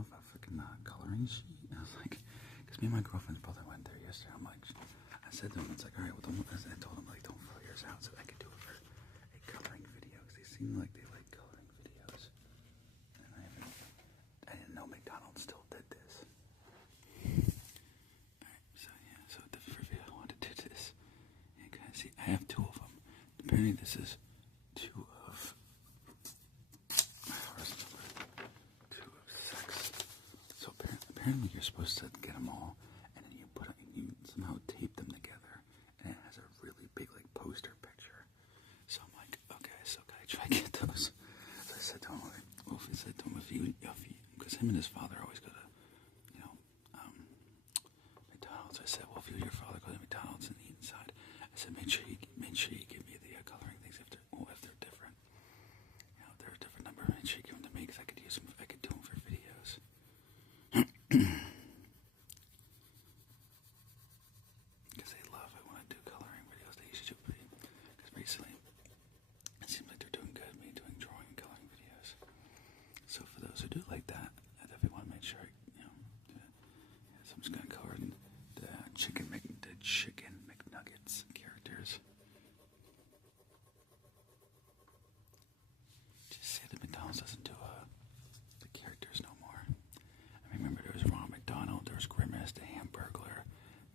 with a freaking coloring sheet? And I was like, because me and my girlfriend's brother went there yesterday. I'm like, I said to him, it's like, all right, well, don't, I told him, like, don't fill yours out so I could do it for a coloring video. Because they seem like they like coloring videos. And I didn't know McDonald's still did this. Alright, so yeah, so the video I wanted to do this. Yeah, guys, see, I have two of them. Apparently this is two of six. So apparently you're supposed to get them all, and then you somehow tape them together, and it has a really big like poster picture. So I'm like, okay, so can I try to get those? So I said to him, because him and his father always go to, McDonald's. I said, well, if you and your father go to McDonald's and eat inside, I said, make sure you give me the coloring things if they're different. If they're a different number, make sure you give them to me because I could use them. I could do them for videos. Because they love it when I do coloring videos. They usually do because recently it seems like they're doing good. Me doing drawing and coloring videos. So for those who do like that, I definitely want to make sure so I'm just gonna color in the chicken McNuggets characters. Just say that McDonald's doesn't do the characters no more. I remember there was Ronald McDonald, there was Grimace, the Hamburglar,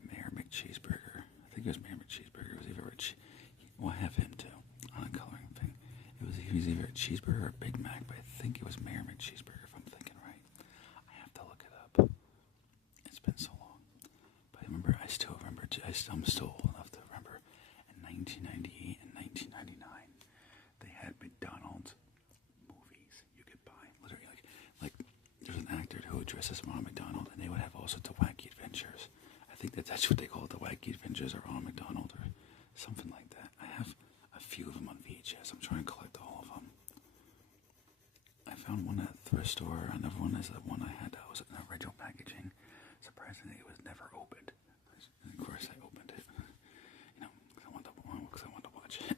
Mayor McCheeseburger. I think it was Mayor McCheeseburger. It was either I have him too on a coloring thing. He was either a cheeseburger or a Big Mac, but I think it was Mayor McCheeseburger if I'm thinking right. I have to look it up. It's been so long. But I remember, I'm still old enough to remember in 1998 and 1999, they had McDonald's movies you could buy. Literally, like there's an actor who would dress as Ronald McDonald, and they would have also the Wacky Adventures. I think that's what they call it, the Wacky Adventures of Ronald McDonald or something like that. I have a few of them on VHS. I'm trying to collect all of them. I found one at a thrift store. Another one is the one I had that was in original packaging. Surprisingly, it was never opened. And of course, I opened it. Because I wanted to watch it.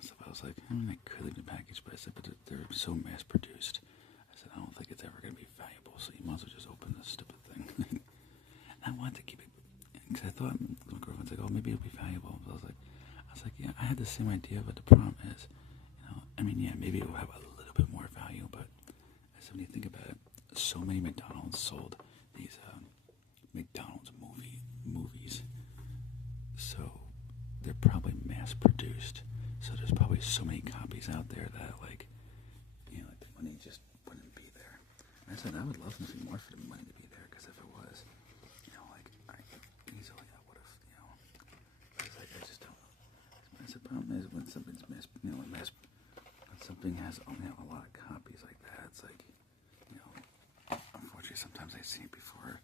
So I was like, I could leave the package, but I said, but they're so mass-produced. I said, I don't think it's ever going to be valuable, so you might as well just open this stupid thing. And I wanted to keep it, because I thought, my girlfriend's like, oh, maybe it'll be valuable. But I was like, yeah, I had the same idea, but the problem is, maybe it will have a little bit more value, but as when you think about it, so many McDonald's sold these McDonald's movies, so they're probably mass-produced. So there's probably so many copies out there that the money just wouldn't be there. And I said I would love nothing more for the money to be there, because if it was, I easily I would have, because I just don't. The problem is when something's when something has a lot of copies like that, it's like, unfortunately sometimes I see it before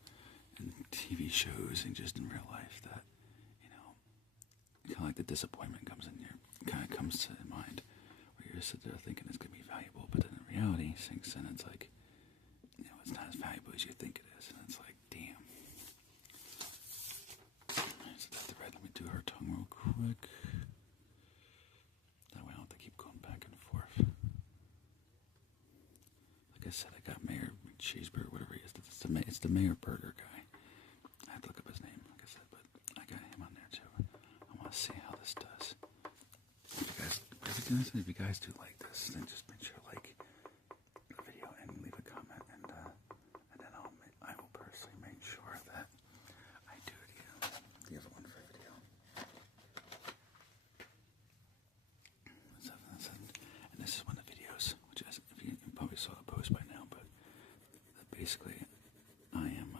in TV shows and just in real life that, kind of like the disappointment comes to mind, where you're sit there thinking it's going to be valuable, but then in reality sinks in, it's like, it's not as valuable as you think it is, and it's like, damn. So that's the red. Let me do her tongue real quick. That way I don't have to keep going back and forth. Like I said, I got Mayor McCheeseburger, whatever he is. It's the Mayor Burger guy. I have to look up his name, like I said, but I got him on there too. I want to see how this does. If you guys do like this, then just make sure to like the video and leave a comment, and then I will personally make sure that I do the other one for a video. And this is one of the videos, which is, if you probably saw the post by now, but basically I am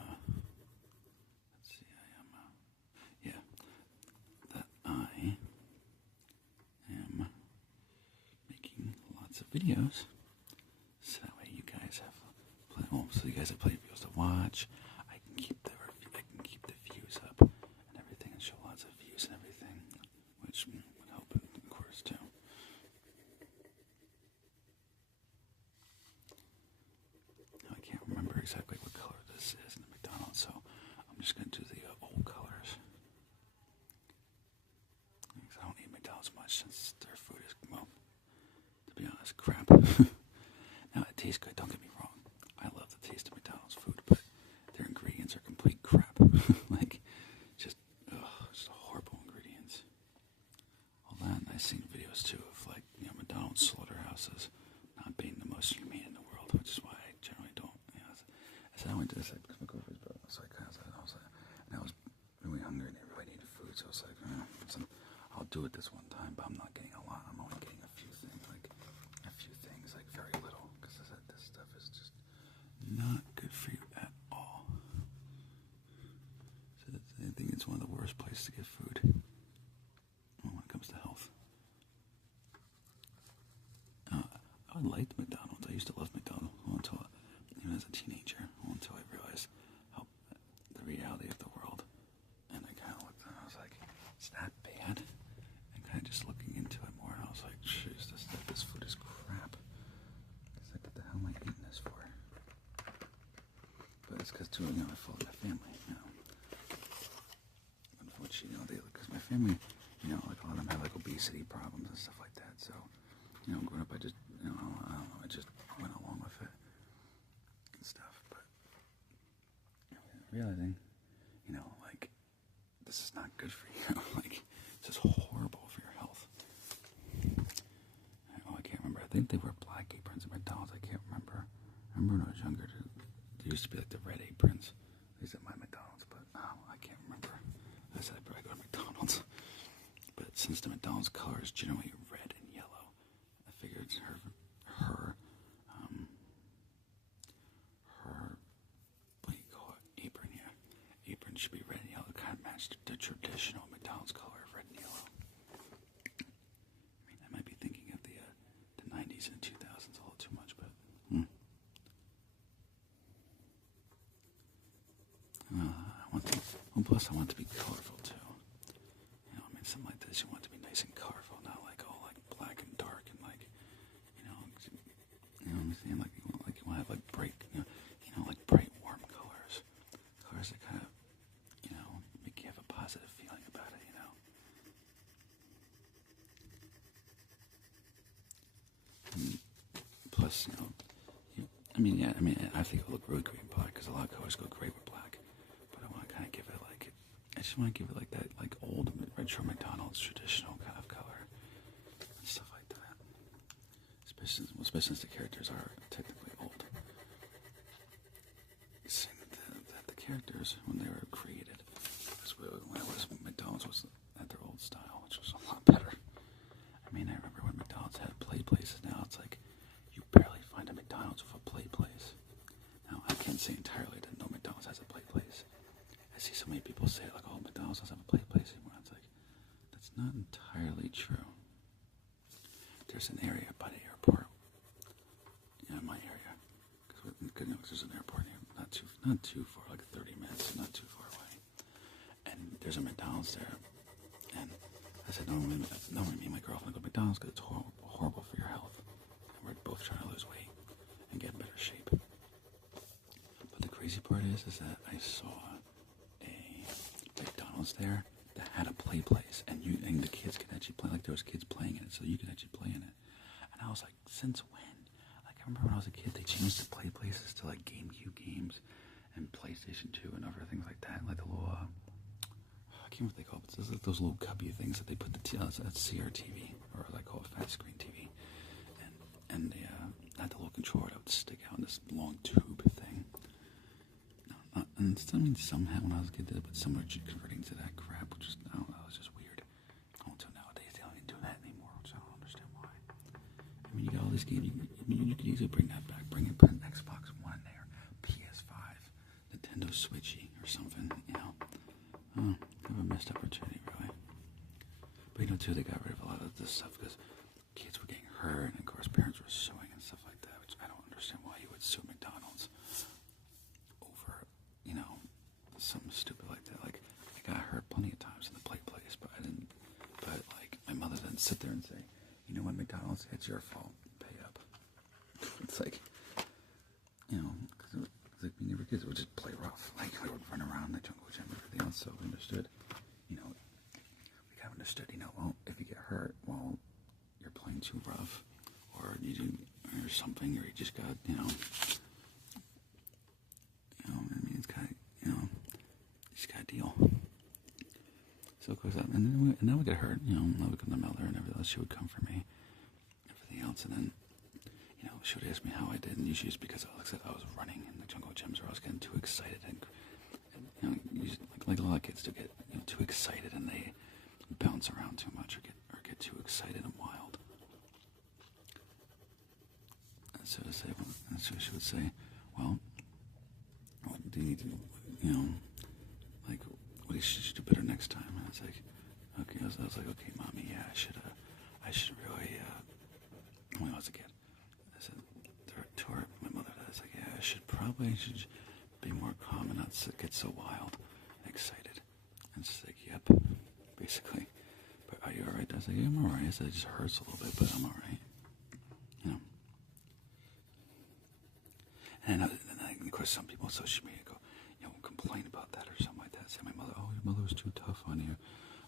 videos, so that way you guys have plenty of videos to watch. I can keep the views up and everything, and show lots of views and everything, which would help, of course, too. Now, I can't remember exactly what color this is in the McDonald's, so I'm just going to do the old colors. Because I don't eat McDonald's much, since their food is, well, to be honest, crap. Now, it tastes good, don't get me wrong. I went to this, like, because my girlfriend's brother was like, and I was really hungry and everybody needed food, so I was like, I'll do it this one time, but I'm not getting a lot. I'm only getting a few things, like very little, because this stuff is just not good for you at all. So I think it's one of the worst places to get food when it comes to health. I liked McDonald's. I used to love McDonald's until, even as a teenager, until I realized how the reality of the world. And I kind of looked and I was like, it's that bad? And kind of just looking into it more, and I was like, jeez, this food is crap. It's like, what the hell am I eating this for? But it's because, too, I follow my family, Unfortunately, because my family, like a lot of them have like obesity problems and stuff like that. So, growing up, I just, I don't know, I just went along with it and stuff. But realizing, like, this is not good for you. Like, this is horrible for your health. I can't remember. I think they were black aprons at McDonald's. I can't remember. I remember when I was younger, there used to be like the red aprons. These at my McDonald's, but I can't remember. I said I'd probably go to McDonald's. But since the McDonald's color is generally red and yellow, I figured her what do you call it, apron here. Apron should be red and yellow, kind of matched the traditional McDonald's color of red and yellow. I mean, I might be thinking of the 90s and 2000s a little too much, but plus I want it to be colorful too. Something like this, you want it to be nice and colorful, not like all like black and dark and like, what I'm saying? Like you want to have like bright, like bright warm colors that kind of, make you have a positive feeling about it, And plus, I think it'll look really great in black because a lot of colors go great with black, but I want to kind of give it like. I just want to give it like that, like old retro McDonald's traditional kind of color and stuff like that. Especially since the characters are technically old. Saying that the characters, when they were created, McDonald's was at their old style, which was a lot better. I remember when McDonald's had play places. Now it's like you barely find a McDonald's with a play place. Now I can't say entirely that no McDonald's has a play place. I see so many people say like, oh, McDonald's doesn't have a play place anymore. It's like, that's not entirely true. There's an area by the airport, in my area, because there's an airport here, not too far, like 30 minutes, not too far away. And there's a McDonald's there. And I said, no, me and my girlfriend go to McDonald's because it's horrible for your health. And we're both trying to lose weight and get in better shape. But the crazy part is that I saw McDonald's there that had a play place, and the kids could actually play, like there was kids playing in it, so you could actually play in it. And I was like, since when? Like I remember when I was a kid, they changed the play places to like GameCube games and PlayStation 2 and other things like that, like the little I can't remember what they call it, but it's like those little cubby things that they put that's CRTV, or like call it fat screen TV, and they had the little controller that would stick out in this long tube thing. And somehow when I was a kid, but some were converting to that crap, which is, I don't know, it's just weird. Until nowadays, they don't even do that anymore, which I don't understand why. You got all these games, you could easily bring that back, put an Xbox One there, PS5, Nintendo Switchy, or something, kind of a missed opportunity, really. But too, they got rid of a lot of this stuff, because kids were getting hurt, and of course, parents were suing and stuff like that, which I don't understand why you would sue McDonald's over, something stupid like that. Like, I got hurt plenty of times in the play place, but like, my mother didn't sit there and say, when McDonald's, it's your fault, pay up. It's like, because like when we were kids, we would just play rough. Like, we would run around the jungle gym and everything else, so we understood, we kind of understood, well, if you get hurt, well, you're playing too rough, or you do, or something, or you just got, it's kind of, just got a deal. So, of course, and then we get hurt, I would come to my mother and everything else, she would come for me, everything else, and then, she would ask me how I did, and usually it's because, like I said, I was running in the jungle gyms where I was getting too excited and you know, like a lot of kids do get too excited and they bounce around too much or get too excited and wild. And so she would say, well, do you need to, like, what should you do better next time? And I was like, okay, I was like, okay, mommy, yeah, I should really, when I was a kid, I said to her, my mother, I was like, yeah, I should be more calm and not get so wild and excited. And she's like, yep, basically. But are you alright? I was like, yeah, I'm alright. I said, it just hurts a little bit, but I'm alright. And of course, some people on social media go, complain about that or something like that. Say, my mother, oh, your mother was too tough on you.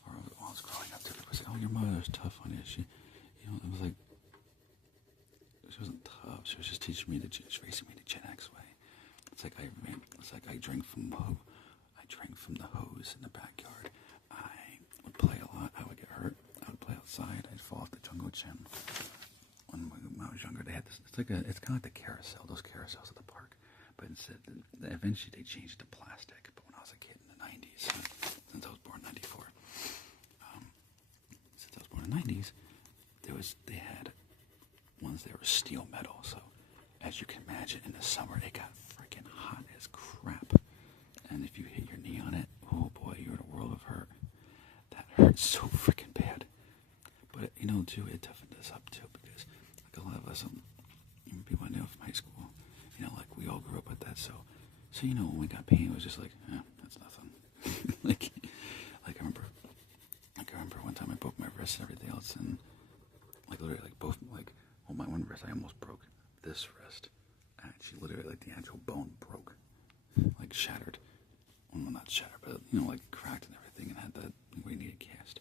Or I was growing up, people say, oh, your mother was tough on you. She, it was like, she wasn't tough. She was just teaching me she was raising me the Gen X way. It's like I drank from the hose in the backyard. I would play a lot. I would get hurt. I would play outside. I'd fall off the jungle gym. When I was younger, they had this. It's kind of like the carousel. Those carousels at the park. But instead, eventually they changed it to plastic. But when I was a kid in the 90s, since I was born in 94, they had ones that were steel metal. So as you can imagine, in the summer it got freaking hot as crap. And if you hit your knee on it, oh boy, you're in a world of hurt. That hurts so freaking bad. But too, it toughened us up too, because like a lot of us, even people I know from high school, like we all grew up with that. So when we got pain, it was just like, that's nothing. like I remember one time I broke my wrist and everything else, and literally my one wrist, I almost broke this wrist. Actually, literally, the actual bone broke, shattered. Well, not shattered, but cracked and everything, and had that we needed cast,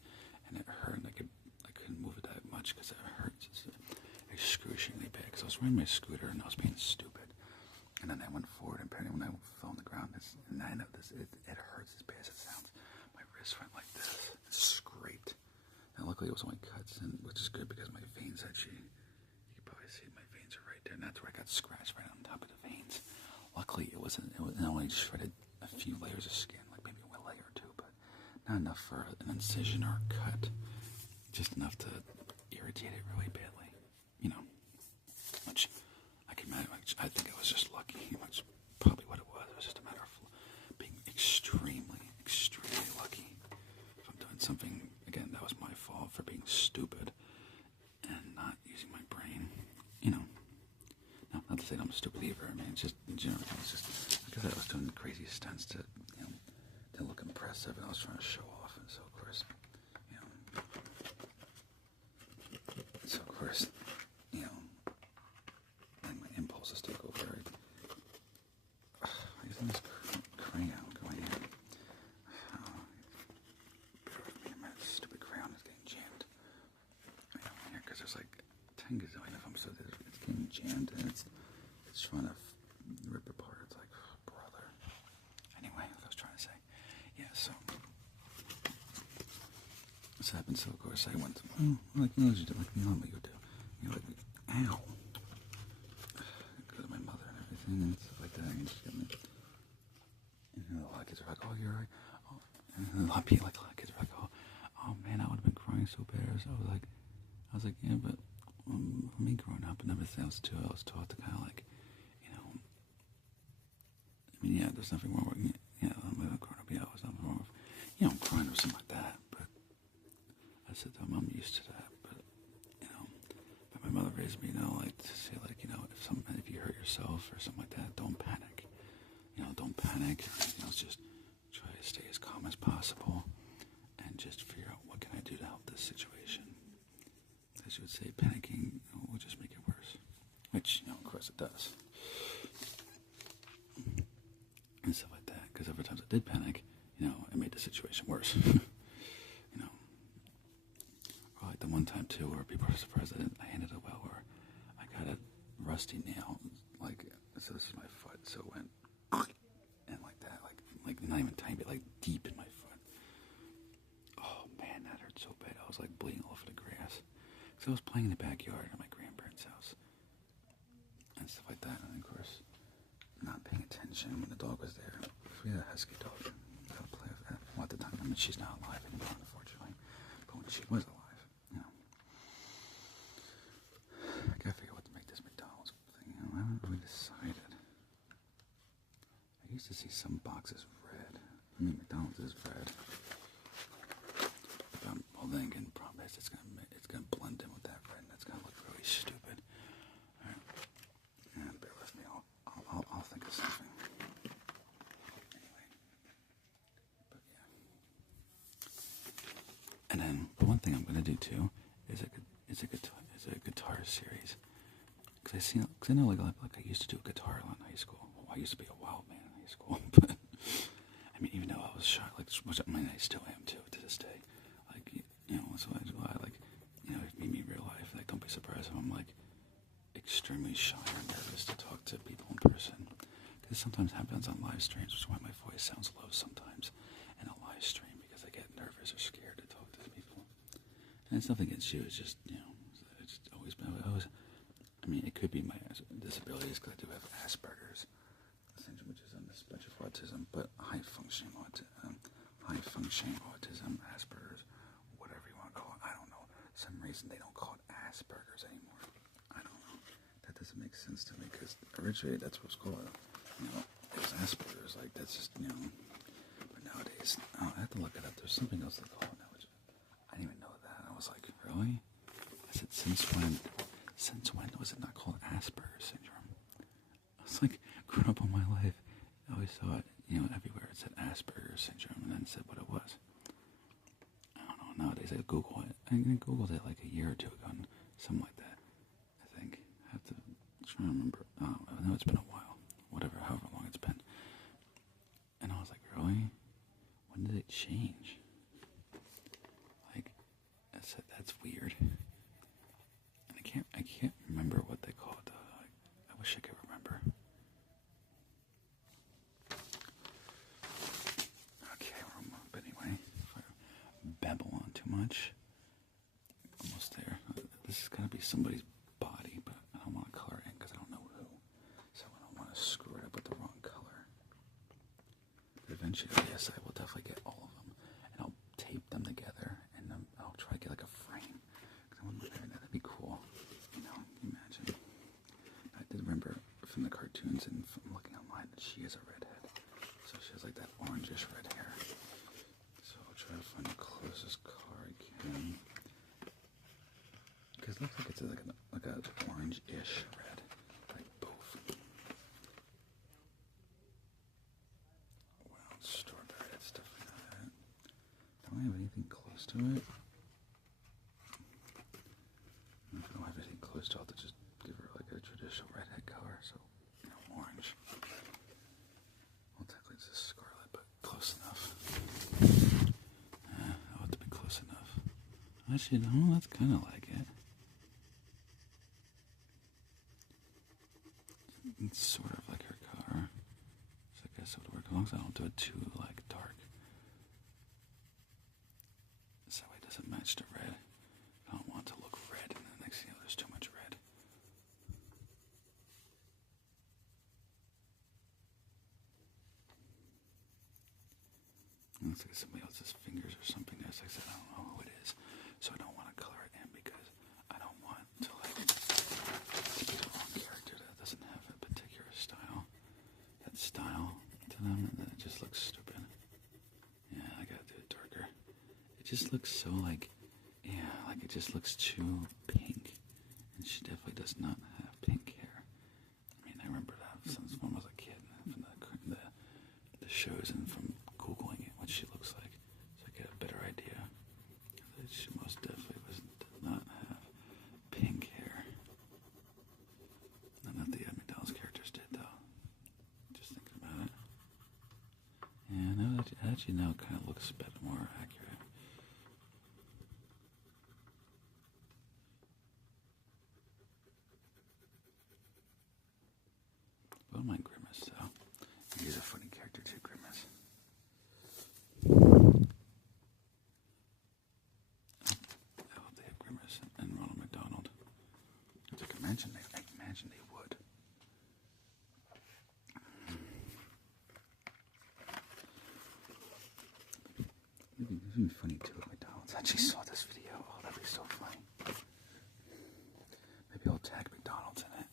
and it hurt. And I couldn't move it that much because it hurts. It's excruciatingly bad. Because I was riding my scooter and I was being stupid, and then I went forward, and apparently when I fell on the ground, I know this. It hurts as bad as it sounds. My wrist went like this, scraped. And luckily it was only cuts, which is good because my veins actually, you can probably see my veins are right there, and that's where I got scratched right on top of the veins. Luckily it only shredded a few layers of skin, like maybe a layer or two, but not enough for an incision or a cut. Just enough to irritate it really badly, which I can imagine. I think I was just lucky, which probably what it was. It was just a matter of being extremely, extremely lucky. If I'm doing something, again, that was my fault for being stupid and not using my brain, No, not to say that I'm stupid either. I mean, it's just, in general, it's just, like I said, I was doing crazy stunts to look impressive, and I was trying to show off, and so, of course, and my impulses to go very, using this crayon going in. Bear with me, my stupid crayon is getting jammed. Here, because there's 10 gazillion of them, so it's getting jammed, and it's trying to rip apart. It's like, oh, brother. Anyway, what I was trying to say. Yeah, so this happened, so of course I went to, what you do, what you do. Ow. Go to my mother and everything, and stuff like that, and she's getting, a lot of kids are like, oh, you're right. Oh, and a lot of kids are like, oh man, I would have been crying so bad. So I was like, yeah, but for me growing up and everything else too, I was taught to kind of yeah, there's nothing wrong with it. I'm growing up, yeah, there's nothing wrong with, crying or something like that. But I said, oh, I'm used to that. But my mother raised me, to say, if you hurt yourself or something like that, don't panic. Don't panic. Just try to stay as calm as possible and just figure out what can I do to help this situation. As you would say, panicking will just make it worse. Which, of course it does. And stuff like that. Because every time I did panic, it made the situation worse. Or like the one time too, where people were surprised I handled it well, where I got a rusty nail, so this is my foot, so it went, and like that, like not even tiny bit, deep in my foot. Oh man, that hurt so bad. I was bleeding all over the grass. So I was playing in the backyard at my grandparents' house and stuff like that, and of course, not paying attention. attention when the dog was there. We had a husky dog. Gotta play with that. Well, at the time, I mean, she's not alive anymore, unfortunately. But when she was alive, I gotta figure out what to make this McDonald's thing. I haven't really decided. I used to see some boxes red. I mean, McDonald's is red. Well, then again, the problem is it's gonna blend in with that red, and that's gonna look really stupid. All right, and bear with me. I'll think of something. Anyway, but yeah. And then the one thing I'm gonna do too is a guitar series. Cause I know like I used to do guitar a lot in high school. Well, I used to be a wild man in high school, but I mean, even though I was shy, like I mean, I still am too to this day. Like so I like if you meet me in real life, like don't be surprised if I'm like extremely shy or nervous to talk to people in person. Because sometimes happens on live streams, which is why my voice sounds low sometimes in a live stream because I get nervous or scared to talk to people. And it's nothing against you. It's just it's always been. I mean, it could be my disabilities because I do have Asperger's syndrome, which is on the spectrum of autism, but high functioning autism, Asperger's, whatever you want to call it. I don't know. For some reason they don't call it Asperger's anymore. I don't know. That doesn't make sense to me because originally that's what it's called. It was Asperger's. Like that's just But nowadays, I have to look it up. There's something else they call it now, which I didn't even know that. I was like, really? I said, since when was it not called Asperger's syndrome? I was like, growing up all my life, I always saw it, everywhere it said Asperger's syndrome, and then it said what it was. I don't know, nowadays I Google it. I Googled it like a year or two ago, and something like that, I think. I have to try to remember. I know it's been a while, however long it's been. And I was like, really? When did it change? Like, I said, that's weird. I can't remember what they call it though. I wish I could remember. Okay, but anyway, if I babble on too much, almost there. This is gonna be somebody's body, but I don't want to color it in because I don't know who. So I don't want to screw it up with the wrong color. But eventually, yes, I will definitely get all of them, and I'll tape them together, and then I'll try to get like a frame. That'd be cool. Imagine. I did remember from the cartoons and from looking online that she is a redhead. So she has like that orangish red hair. So I'll try to find the closest car I can. Because it looks like it's like an orange-ish red. Like both. Well, strawberry, that's definitely not it. Don't I have anything close to it? I'll have to just give her like a traditional redhead color, so orange. Well, technically it's a scarlet, but close enough. I'll have to be close enough. Actually, no, that's kind of like it. It's sort of like her color, so I guess it would work as long as I don't do it too dark. So it doesn't match the red. I don't want it to look red, and then next thing you know, there's too much red. It looks like somebody else's fingers or something. As I said, I don't know who it is, so I don't want to color it in because I don't want to be the wrong character that doesn't have a particular style. That style to them, and then it just looks stupid. Yeah, I gotta do it darker. It just looks so it just looks too pink, and she definitely does not have pink hair. I mean, I remember that since when I was a kid, from the shows and from Googling it, what she looks like, so I get a better idea. She most definitely does not have pink hair. None of the McDonald's characters did, though. Just thinking about it. Yeah, no, actually now it kind of looks a bit more accurate. I don't mind Grimace, though. He's a funny character, too, Grimace. I hope they have Grimace and Ronald McDonald. I imagine they would. even funny too if McDonald's actually saw this video. Oh, that'd be so funny. Maybe I'll tag McDonald's in it.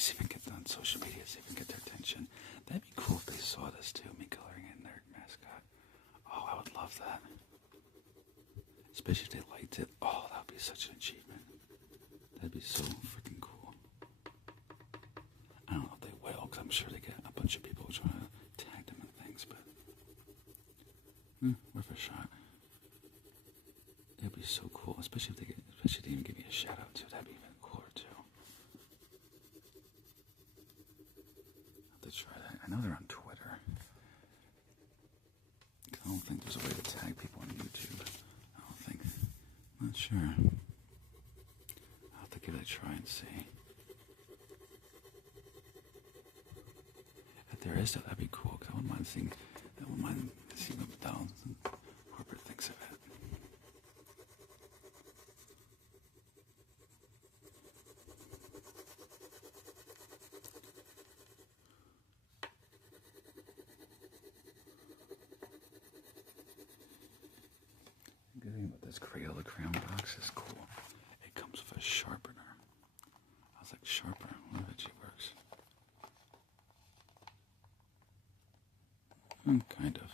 See if we can get on social media, see if we can get their attention. That'd be cool if they saw this too, me coloring in their mascot. Oh, I would love that. Especially if they liked it. Oh, that would be such an achievement. That'd be so freaking cool. I don't know if they will, because I'm sure they get a bunch of people trying to tag them and things, but worth a shot. It'd be so cool, especially if they even give me a shout out too. That'd be even cooler too. I'll have to try that. I know they're on Twitter. I don't think there's a way to tag people on YouTube. I don't think. I'm not sure. I'll have to give it a try and see. If there is, that'd be cool, because I wouldn't mind seeing what McDonald's and corporate thinks of it. The good thing about this Crayola crayon box is cool. It comes with a sharpener. I was like, sharpener? I wonder if it actually works. Kind of.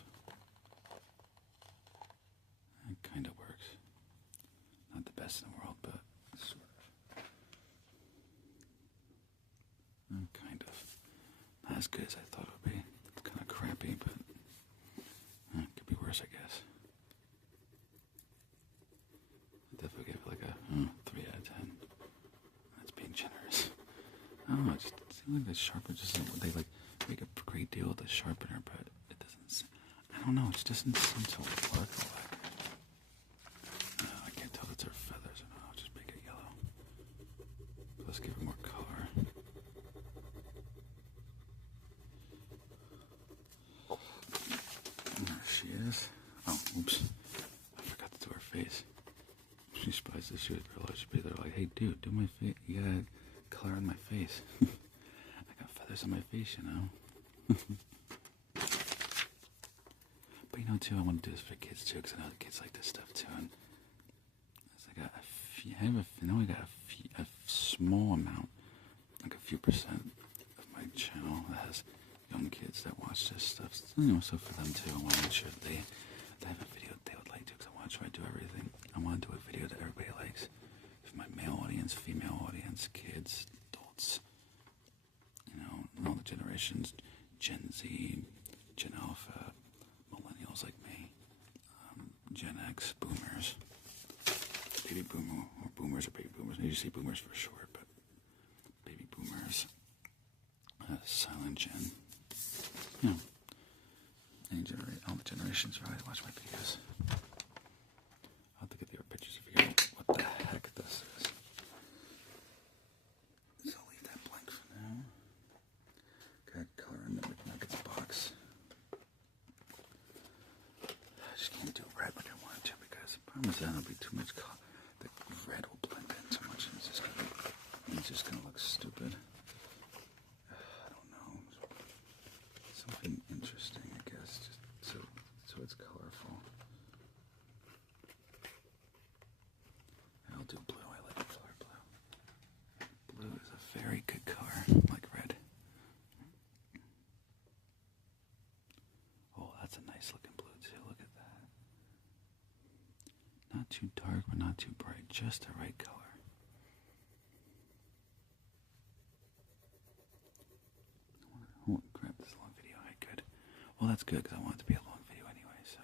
It kind of works. Not the best in the world, but sort of. Kind of. Not as good as I thought it would be. It's kind of crappy, but it could be worse, I guess. I'd definitely give it like a 3 out of 10. That's being generous. I don't know, it just seems like the sharpener they like make a great deal with the sharpener, but it doesn't. I don't know, it just doesn't seem to work all that. I can't tell if it's her feathers or not. I'll just make it yellow. Let's give it more color. There she is. Oh, oops. I forgot to do her face. She spies this. She would realize she'd be there like, hey, dude, do my face. You gotta color on my face. I got feathers on my face, you know. But you know, too, I want to do this for kids, too, because I know the kids like this stuff, too. And I got a few, I know I got a small amount, like a few percent of my channel that has young kids that watch this stuff. So, you know, so for them, too, I want to make sure that they have a video that they would like to, because I want to try to do everything. I want to do a video that everybody likes. For my male audience, female audience, kids, adults, you know, all the generations, Gen Z, Gen Alpha, millennials like me, Gen X, boomers, baby boomer, or boomers or baby boomers. I usually say boomers for short, but baby boomers, silent gen, you know, all the generations really watch my videos. I'll have to get the pictures to figure out what the heck this is. So I'll leave that blank for now. Got color in the McNuggets box. I just can't do red like I wanted to, because the problem is that it'll be too much color. The red will blend in too much, and it's just gonna look stupid. I don't know. Something interesting, I guess, just so it's colorful. I'll do blue. I like the color blue. Blue is a very good color, like red. Oh, that's a nice looking blue too. Look at that. Not too dark, but not too bright. Just the right color. Oh, crap, this is a long video. Alright, good. Well, that's good, because I want it to be a long video anyway, so.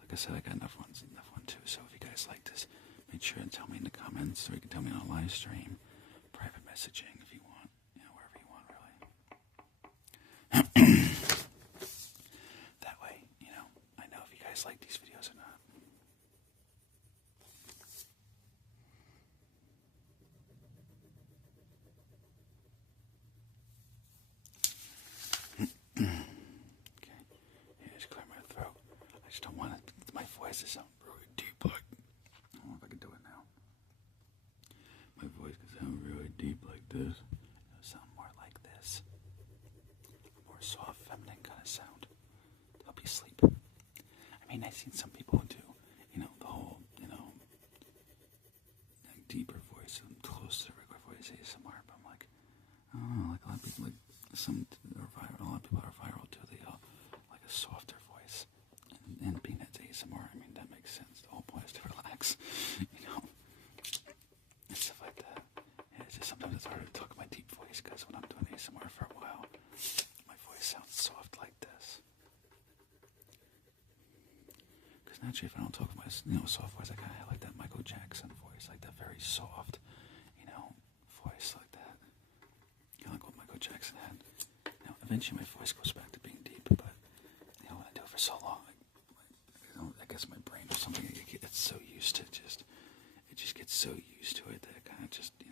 Like I said, I got enough one too, so if you guys like this, make sure and tell me in the comments, or you can tell me on a live stream, private messaging if you want, you know, wherever you want, really. That way, you know, I know if you guys like these videos or not. Okay, yeah, just clear my throat. I just don't want my voice to sound really deep, like, I don't know if I can do it now. My voice can sound really deep like this. It'll sound more like this. sound to help you sleep. I mean, I've seen some people who do, the whole, like deeper voice and close to the regular voice ASMR, but I'm like, I don't know, like a lot of people, like a lot of people are viral to the, like a softer voice, and being that's ASMR, I mean, that makes sense. The whole point is to relax, and stuff like that. Yeah, it's just sometimes it's hard to talk in my deep voice, because when I'm doing ASMR for a while, my voice sounds soft like this. Because naturally, if I don't talk with my, soft voice, I kind of have like that Michael Jackson voice, like that very soft, voice like that. Like what Michael Jackson had. Eventually my voice goes back to being deep, but, when I do it for so long, I guess my brain or something, it's so used to it just gets so used to it that it kind of just, it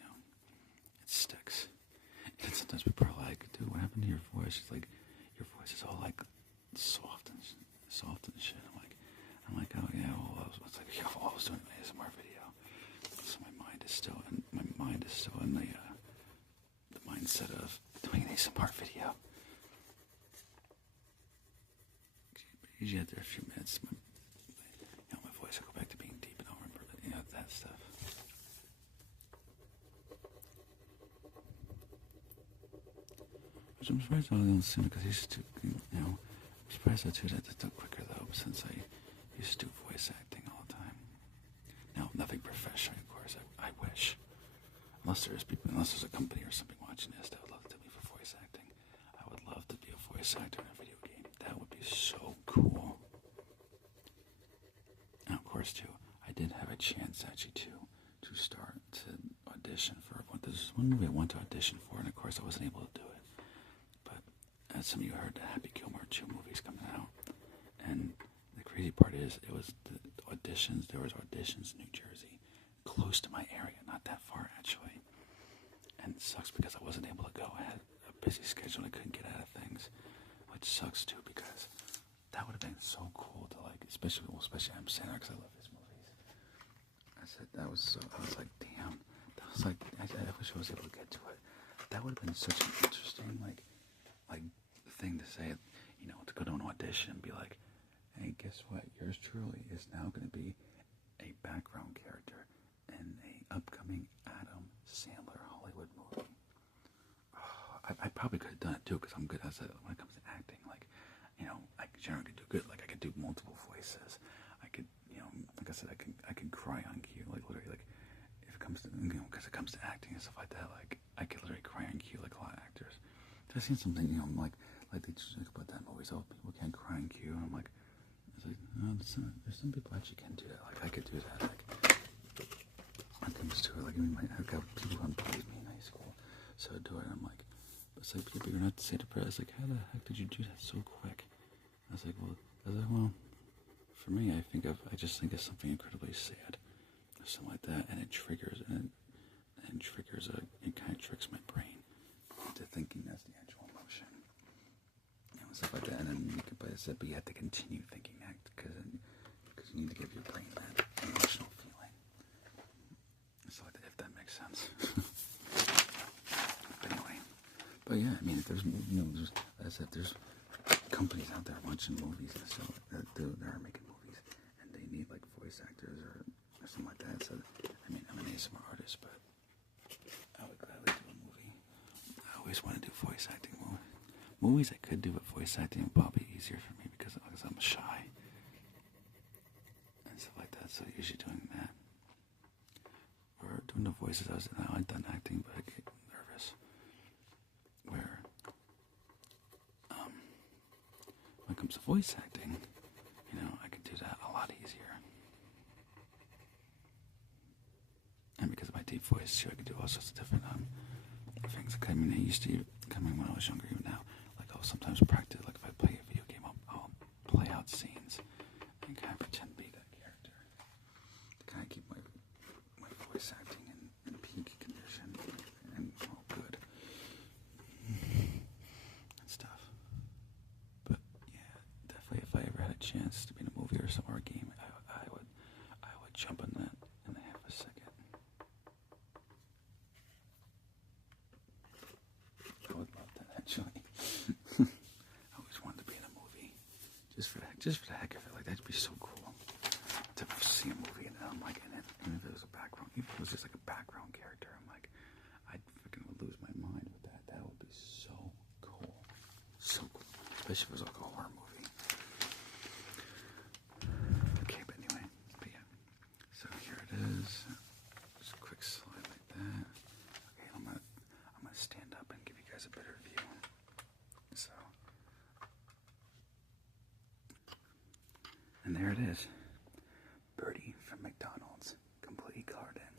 sticks. And sometimes people are like, dude, what happened to your voice? It's like, your voice is all like soft and shit. I'm like, oh yeah, well, I was doing an ASMR video, so my mind is still in the mindset of doing an ASMR video. Usually after a few minutes, my voice will go back to being deep, and I'll remember that stuff. Which I'm surprised I didn't sooner, because I used to, I'm surprised that it took quicker though, since I used to do voice acting all the time. Now, nothing professional, of course. I wish. Unless there's a company or something watching this that would love to be for voice acting. I would love to be a voice actor in a video game. That would be so cool. And of course, too, I did have a chance actually to start to audition for one. There's one movie I wanted to audition for, and of course I wasn't able to do it. But as some of you heard, the Happy Gilmore 2 movie's coming out, and the crazy part is, there was auditions in New Jersey, close to my area, not that far actually. And it sucks because I wasn't able to go. I had a busy schedule and I couldn't get out of things, which sucks too, because that would have been so cool to especially Adam Sandler, because I love his movies. I was like, damn, I wish I was able to get to it. That would have been such an interesting thing to say, to go to an audition and be like, hey, guess what? Yours truly is now going to be a background character in a upcoming Adam Sandler Hollywood movie. Oh, I probably could have done it too, because I'm good at it when it comes to acting. I generally could do good. I could do multiple voices. I could, like I said, I can cry on cue. Literally, if it comes to, because it comes to acting and stuff like that, I could literally cry on cue like a lot of actors. I've seen something, like they just talk about that in movies. Oh, people can't cry on cue. And I'm like, no, there's some people actually can do that. I could do that. When it comes to it, I've got people who praised me in high school, so I do it. I'm like, it's like, people, you're not Santa Prayer. I was like, how the heck did you do that so quick? I was like, well, for me, I just think it's something incredibly sad, or something like that, and it triggers, it kind of tricks my brain into thinking that's the actual emotion, stuff like that. And then but you have to continue thinking that, because you need to give your brain that emotional feeling. So if that makes sense. But anyway, yeah, I mean, if there's, as I said, there's companies out there watching movies and stuff that are making movies, and they need voice actors or something like that. So I mean, I'm an ASMR artist, but I would gladly do a movie. I always want to do voice acting movies I could do, but voice acting would probably be easier for me because I'm shy and stuff like that. So usually doing that or doing the voices, I've done acting, but I get nervous. Where when it comes to voice acting, I can do that a lot easier. And because of my deep voice too, I can do all sorts of different things. I mean, I used to, when I was younger, even now, I'll sometimes practice, if I play a video game, I'll play out scenes and kind of pretend to be that character to kind of keep my voice acting in peak condition and all good and stuff. But yeah, definitely, if I ever had a chance to be in a movie or a game, I would jump on that in half a second. I would love that, actually. I always wanted to be in a Just for the heck of it, like that'd be so cool to see a movie and I'm like in it, even if it was a background, even if it was just like a background character, I'm like, I'd freaking would lose my mind with that. That would be so cool, so cool, especially if it was like a horror movie. Okay, but anyway, but yeah. So here it is. Just a quick slide like that. Okay, I'm gonna stand up and give you guys a better view. So. And there it is. Birdie from McDonald's. Completely colored in.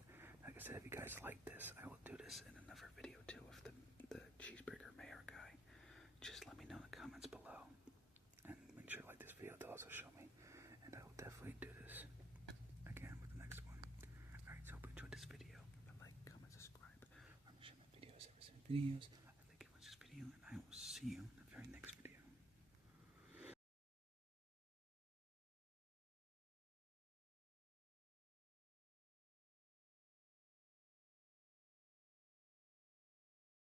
Like I said, if you guys like this, I will do this in another video too of the cheeseburger mayor guy. Just let me know in the comments below. And make sure to like this video to also show me. And I will definitely do this again with the next one. Alright, so hope you enjoyed this video. Like, comment, subscribe. I'm sharing my videos every single videos.